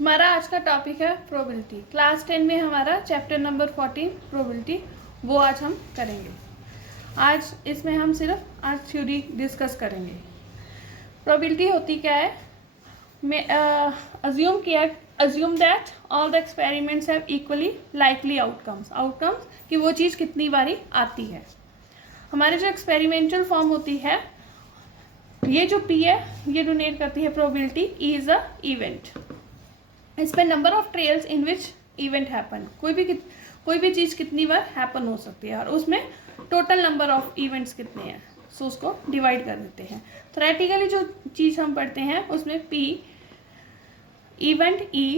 हमारा आज का टॉपिक है प्रोबेबिलिटी। क्लास 10 में हमारा चैप्टर नंबर 14 प्रोबेबिलिटी, वो आज हम करेंगे। आज इसमें हम सिर्फ आज थ्योरी डिस्कस करेंगे। प्रोबेबिलिटी होती क्या है? Assume that all the experiments have equally likely outcomes कि वो चीज़ कितनी बारी आती है। हमारे जो एक्सपेरिमेंटल फॉर्म होती है, ये जो P है ये डोनेट करती है probability E is a event. इस पर number of trails in which event happen, कोई भी चीज़ कितनी बार हैपन हो सकती है और उसमें टोटल नंबर ऑफ इवेंट्स कितने हैं, सो उसको डिवाइड कर देते हैं। थ्योरेटिकली जो चीज़ हम पढ़ते हैं उसमें P event E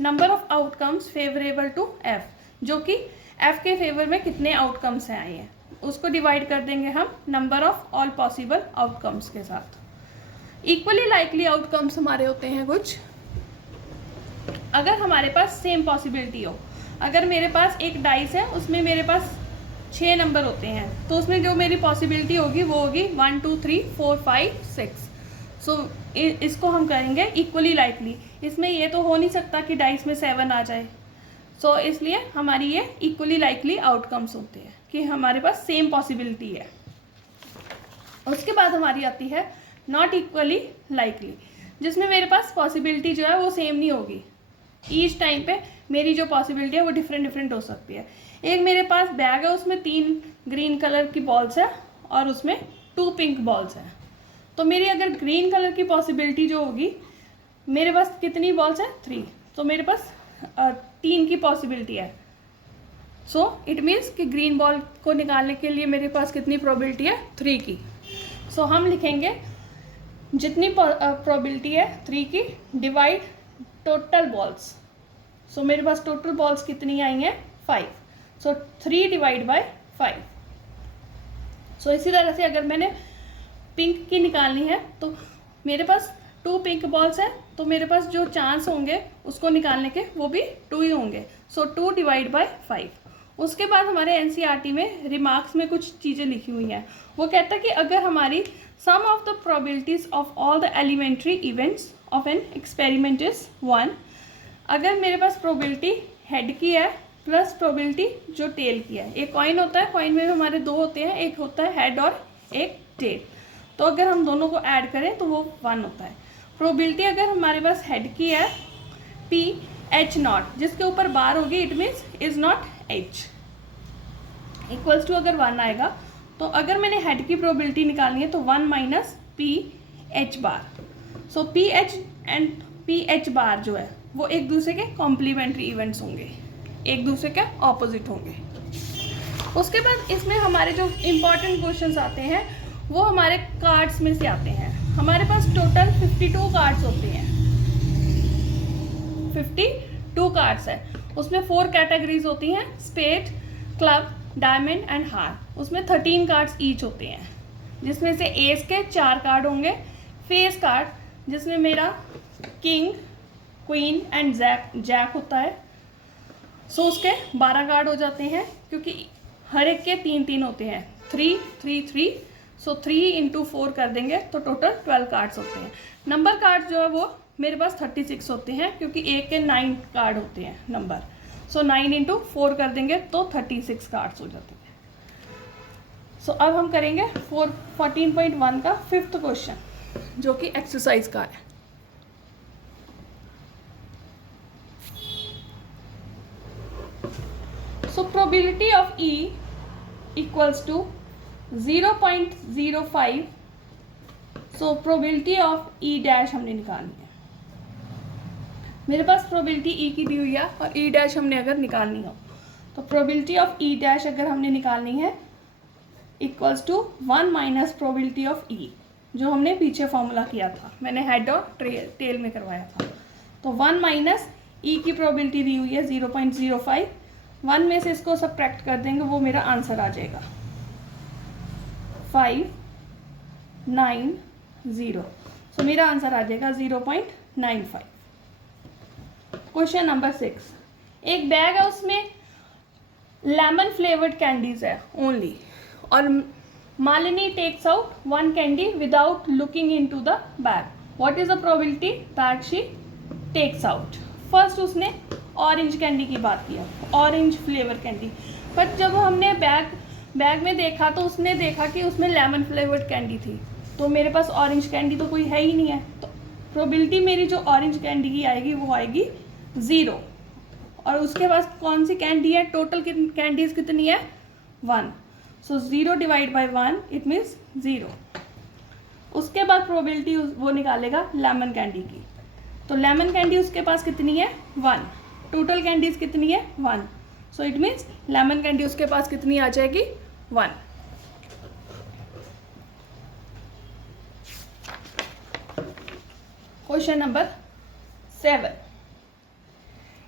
number of outcomes favourable to F, जो कि F के फेवर में कितने आउटकम्स आए हैं उसको डिवाइड कर देंगे हम number of all possible outcomes के साथ। इक्वली लाइकली आउटकम्स हमारे होते हैं कुछ, अगर हमारे पास सेम पॉसिबिलिटी हो। अगर मेरे पास एक डाइस है, उसमें मेरे पास 6 नंबर होते हैं, तो उसमें जो मेरी पॉसिबिलिटी होगी वो होगी 1 2 3 4 5 6। सो इसको हम करेंगे इक्वली लाइकली। इसमें ये तो हो नहीं सकता कि डाइस में 7 आ जाए, सो इसलिए हमारी ये इक्वली लाइकली आउटकम्स होते हैं कि हमारे पास सेम पॉसिबिलिटी है। उसके बाद हमारी आती है नॉट इक्वली लाइकली, जिसमें मेरे पास पॉसिबिलिटी जो है वो सेम नहीं होगी। ईच टाइम पे मेरी जो पॉसिबिलिटी है वो डिफरेंट हो सकती है। एक मेरे पास बैग है, उसमें 3 ग्रीन कलर की बॉल्स है और उसमें 2 पिंक बॉल्स हैं। तो मेरी अगर ग्रीन कलर की पॉसिबिलिटी जो होगी, मेरे पास कितनी बॉल्स है 3, तो मेरे पास 3 की पॉसिबिलिटी है। सो इट मीन्स कि ग्रीन बॉल को निकालने के लिए मेरे पास कितनी प्रोबेबिलिटी है 3 की। सो हम लिखेंगे जितनी प्रोबेबिलिटी है 3 की डिवाइड टोटल बॉल्स। सो मेरे पास टोटल बॉल्स कितनी आई हैं 5। सो 3 डिवाइड बाय 5। सो इसी तरह से अगर मैंने पिंक की निकालनी है तो मेरे पास 2 पिंक बॉल्स हैं, तो मेरे पास जो चांस होंगे उसको निकालने के वो भी 2 ही होंगे। सो 2 डिवाइड बाय 5। उसके बाद हमारे एनसीईआरटी में रिमार्क्स में कुछ चीज़ें लिखी हुई हैं। वो कहता है कि अगर हमारी sum of the probabilities of all the elementary events of an experiment is 1, अगर मेरे पास प्रोबेबिलिटी हेड की है प्लस प्रोबेबिलिटी जो टेल की है। एक कॉइन होता है, कॉइन में हमारे 2 होते हैं, एक होता है हेड और एक टेल। तो अगर हम दोनों को ऐड करें तो वो 1 होता है। प्रोबेबिलिटी अगर हमारे पास हेड की है P H नॉट, जिसके ऊपर बार होगी, it means is not H, equals to अगर 1 आएगा, तो अगर मैंने हेड की प्रोबेबिलिटी निकालनी है तो 1 minus P H bar. So P H and P H बार जो है वो एक दूसरे के कॉम्प्लीमेंट्री इवेंट्स होंगे, एक दूसरे के ऑपोजिट होंगे। उसके बाद इसमें हमारे जो इम्पॉर्टेंट क्वेश्चंस आते हैं वो हमारे कार्ड्स में से आते हैं। हमारे पास टोटल 52 कार्ड्स होते हैं, 52 कार्ड्स है। उसमें 4 कैटेगरीज होती हैं, स्पेड, क्लब, डायमंड एंड हार। उसमें 13 कार्ड्स ईच होते हैं, जिसमें से एस के 4 कार्ड होंगे, फेस कार्ड जिसमें मेरा किंग, क्वीन एंड जैक होता है। सो उसके 12 कार्ड हो जाते हैं, क्योंकि हर एक के 3 होते हैं, 3 3 3। सो 3 इंटू 4 कर देंगे तो टोटल 12 कार्ड्स होते हैं। नंबर कार्ड जो है वो मेरे पास 36 होते हैं, क्योंकि एक के 9 कार्ड होते हैं नंबर। सो 9 इंटू 4 कर देंगे तो 36 कार्ड्स हो जाते हैं। सो अब हम करेंगे 14.1 का 5th क्वेश्चन, जो कि एक्सरसाइज का है। So probability of E equals to 0.05। So probability of E dash हमने निकालनी है। मेरे पास प्रोबेबिलिटी E की दी हुई है और E डैश हमने अगर निकालनी हो, तो प्रोबेबिलिटी ऑफ E डैश अगर हमने निकालनी है equals to 1 minus probability of E, जो हमने पीछे फॉर्मूला किया था, मैंने हेड और टेल में करवाया था। तो 1 माइनस E की प्रोबेबिलिटी दी हुई है 0.05। 1 में से इसको सबट्रैक्ट कर देंगे, वो मेरा आंसर आ जाएगा 5 9 0। सो मेरा आंसर आ जाएगा 0.95। क्वेश्चन नंबर 6, एक बैग है, उसमें लेमन फ्लेवर्ड कैंडीज है ओनली, और Malini takes out 1 candy without looking into the bag. What is the probability that she takes out. First उसने ऑरेंज कैंडी की बात किया, ऑरेंज फ्लेवर कैंडी, बट जब हमने बैग में देखा तो उसने देखा कि उसमें लेमन फ्लेवर्ड कैंडी थी, तो मेरे पास ऑरेंज कैंडी तो कोई है ही नहीं है, तो प्रोबेबिलिटी मेरी जो ऑरेंज कैंडी की आएगी वो आएगी 0। और उसके पास कौन सी कैंडी है, टोटल कैंडीज कितनी है 1, सो 0 डिवाइड बाई 1 इट मीन्स 0। उसके बाद प्रोबेबिलिटी वो निकालेगा लेमन कैंडी की, तो लेमन कैंडी उसके पास कितनी है 1, टोटल कैंडीज कितनी है 1, so it means lemon candy उसके पास कितनी आ जाएगी 1। Question number 7,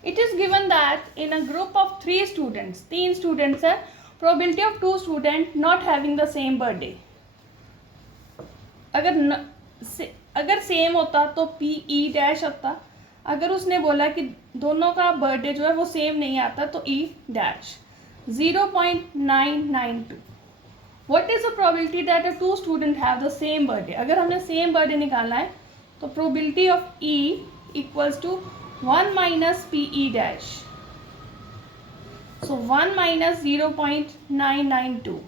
it is given that in a group of 3 students, 3 students है, probability of 2 student not having the same birthday. अगर सेम होता तो PE डैश होता, अगर उसने बोला कि दोनों का बर्थडे जो है वो सेम नहीं आता तो E dash. 0.992, what is the probability that a 2 student have the same birthday. अगर हमने सेम बर्थडे निकालना है तो probability of E equals to 1 minus PE dash, so 1 minus 0.992,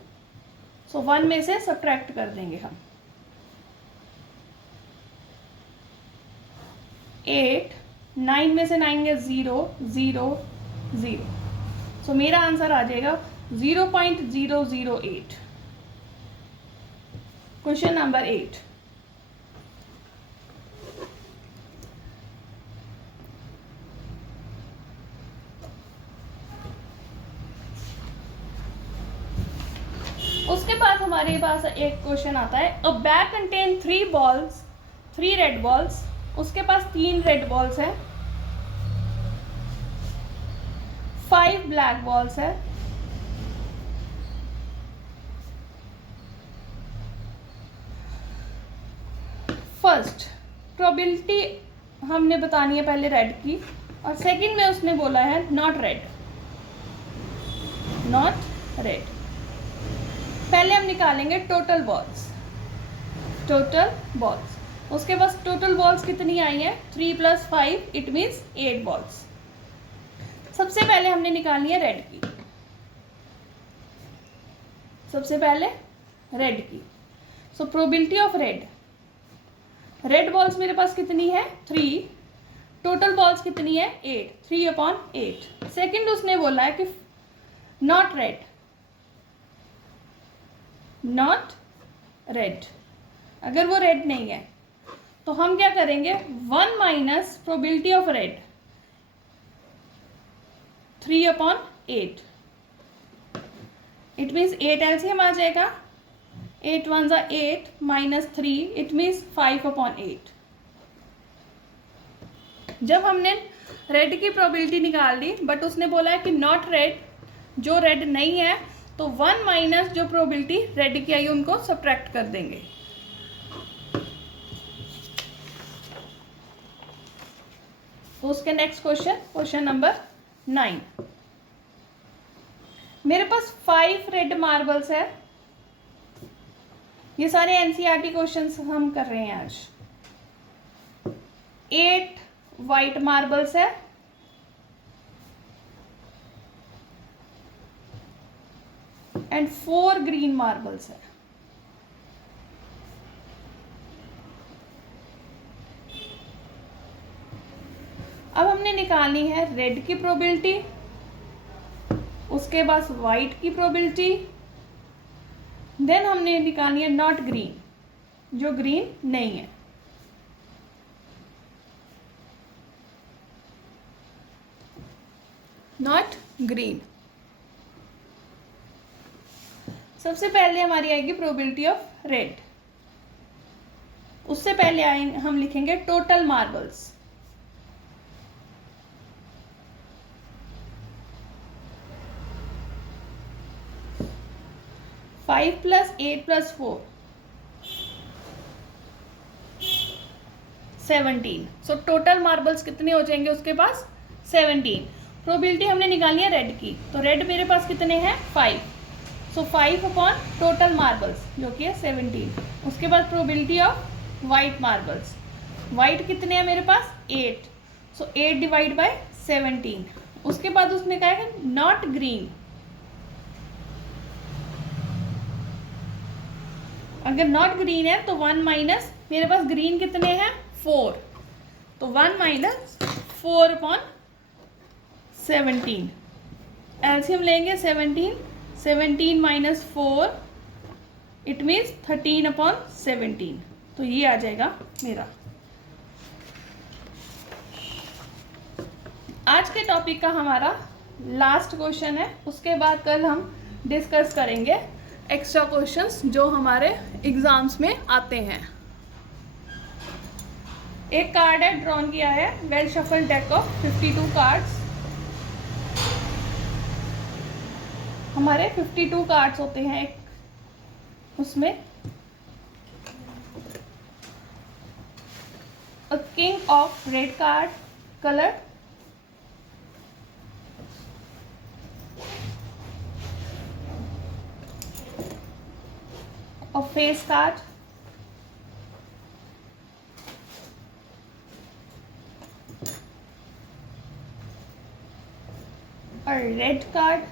so 1 में से सब्ट्रैक्ट कर देंगे हम। 8, 9 में से 9 गए 0 0 0, सो मेरा आंसर आ जाएगा 0.008। क्वेश्चन नंबर 8, उसके बाद हमारे पास एक क्वेश्चन आता है, अ bag contain 3 balls, 3 red balls, उसके पास 3 रेड बॉल्स है, 5 ब्लैक बॉल्स है, फर्स्ट प्रोबेबिलिटी हमने बतानी है पहले रेड की, और सेकंड में उसने बोला है नॉट रेड, नॉट रेड। पहले हम निकालेंगे टोटल बॉल्स, टोटल बॉल्स, उसके पास टोटल बॉल्स कितनी आई हैं 3 + 5 इट मीन्स 8 बॉल्स। सबसे पहले हमने निकालनी है रेड की, सबसे पहले रेड की, सो probability of red, red balls मेरे पास कितनी है 3, टोटल बॉल्स कितनी है 8, 3/8। सेकंड उसने बोला है कि नॉट रेड, नॉट रेड, अगर वो रेड नहीं है तो हम क्या करेंगे 1 minus probability of red 3/8, it means 8 LCM आ जाएगा, 8 1 8 माइनस 3 इट मीन्स 5/8। जब हमने रेड की प्रोबेबिलिटी निकाल ली बट उसने बोला है कि नॉट रेड, जो रेड नहीं है, तो 1 माइनस जो प्रोबेबिलिटी रेड की आई उनको सब्ट्रैक्ट कर देंगे। तो उसके नेक्स्ट क्वेश्चन नंबर 9, मेरे पास 5 रेड मार्बल्स है, ये सारे NCERT क्वेश्चंस हम कर रहे हैं आज। 8 वाइट मार्बल्स है, एंड 4 ग्रीन मार्बल्स है। अब हमने निकालनी है रेड की प्रोबेबिलिटी, उसके बाद वाइट की प्रोबेबिलिटी, देन हमने निकालनी है नॉट ग्रीन, जो ग्रीन नहीं है। नॉट ग्रीन, सबसे पहले हमारी आएगी प्रोबेबिलिटी ऑफ रेड, उससे पहले आएंगे हम लिखेंगे total marbles, five plus 8 + 4 17, so total marbles कितने हो जाएंगे उसके पास 17। प्रोबेबिलिटी हमने निकालनी है रेड की, तो रेड मेरे पास कितने हैं 5, सो 5 अपॉन टोटल मार्बल्स जो कि है 17। उसके बाद probability of white marbles, white कितने हैं मेरे पास 8, सो 8 डिवाइड बाय 17। उसके बाद उसने कहा है नॉट ग्रीन, अगर नॉट ग्रीन है तो 1 माइनस, मेरे पास ग्रीन कितने हैं 4, तो 1 माइनस 4 अपॉन 17। एलसीएम लेंगे 17 माइनस 4, इट मीन्स 13 अपॉन 17, तो ये आ जाएगा मेरा। आज के टॉपिक का हमारा लास्ट क्वेश्चन है, उसके बाद कल हम डिस्कस करेंगे एक्स्ट्रा क्वेश्चंस जो हमारे एग्जाम्स में आते हैं। एक कार्ड है ड्रॉन किया है, well shuffle deck of 52 cards. हमारे 52 कार्ड्स होते हैं एक, उसमें a king of red card colour, a face card, a red card,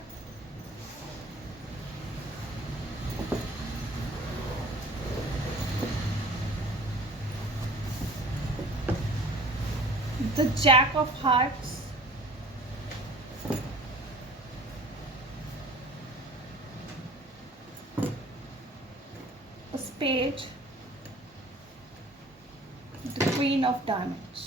the Jack of Hearts, a spade, the Queen of Diamonds.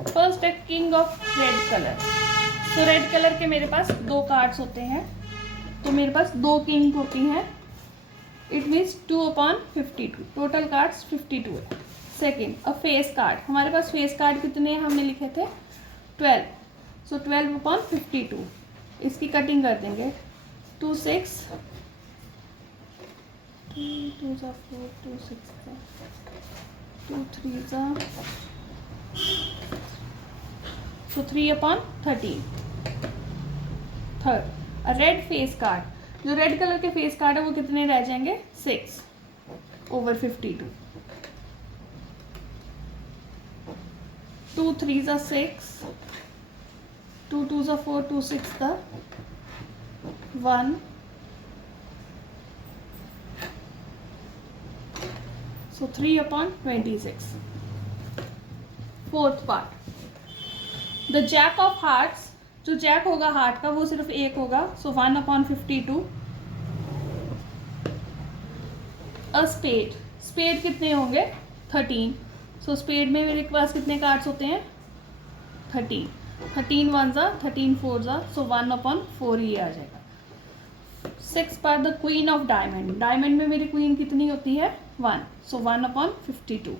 First है king of red colour. तो red colour के मेरे पास 2 cards होते हैं, तो मेरे पास 2 किंग होती हैं, it means 2 upon 52, total cards 52 है। सेकेंड अ फेस कार्ड, हमारे पास फेस कार्ड कितने हैं हमने लिखे थे 12, सो 12 अपॉन 52, इसकी कटिंग कर देंगे 2 6 2 4 2 6 2 3 सो 3 upon 13। Third red face card, जो रेड कलर के फेस कार्ड है वो कितने रह जाएंगे 6 over 52, 2 3 6, 2 2 4, 2 6 1, so 3 upon 26। Fourth part the jack of hearts, जो जैक होगा हार्ट का वो सिर्फ एक होगा, so 1 upon 52। A spade, spade कितने होंगे 13, सो स्पेड में मेरे पास कितने कार्ड्स होते हैं 13, 13 1 जा 13 4 जा, सो 1 अपॉन 4 ही आ जाएगा। 6 part the queen of diamond, diamond में मेरी क्वीन कितनी होती है 1, सो 1 अपॉन 52।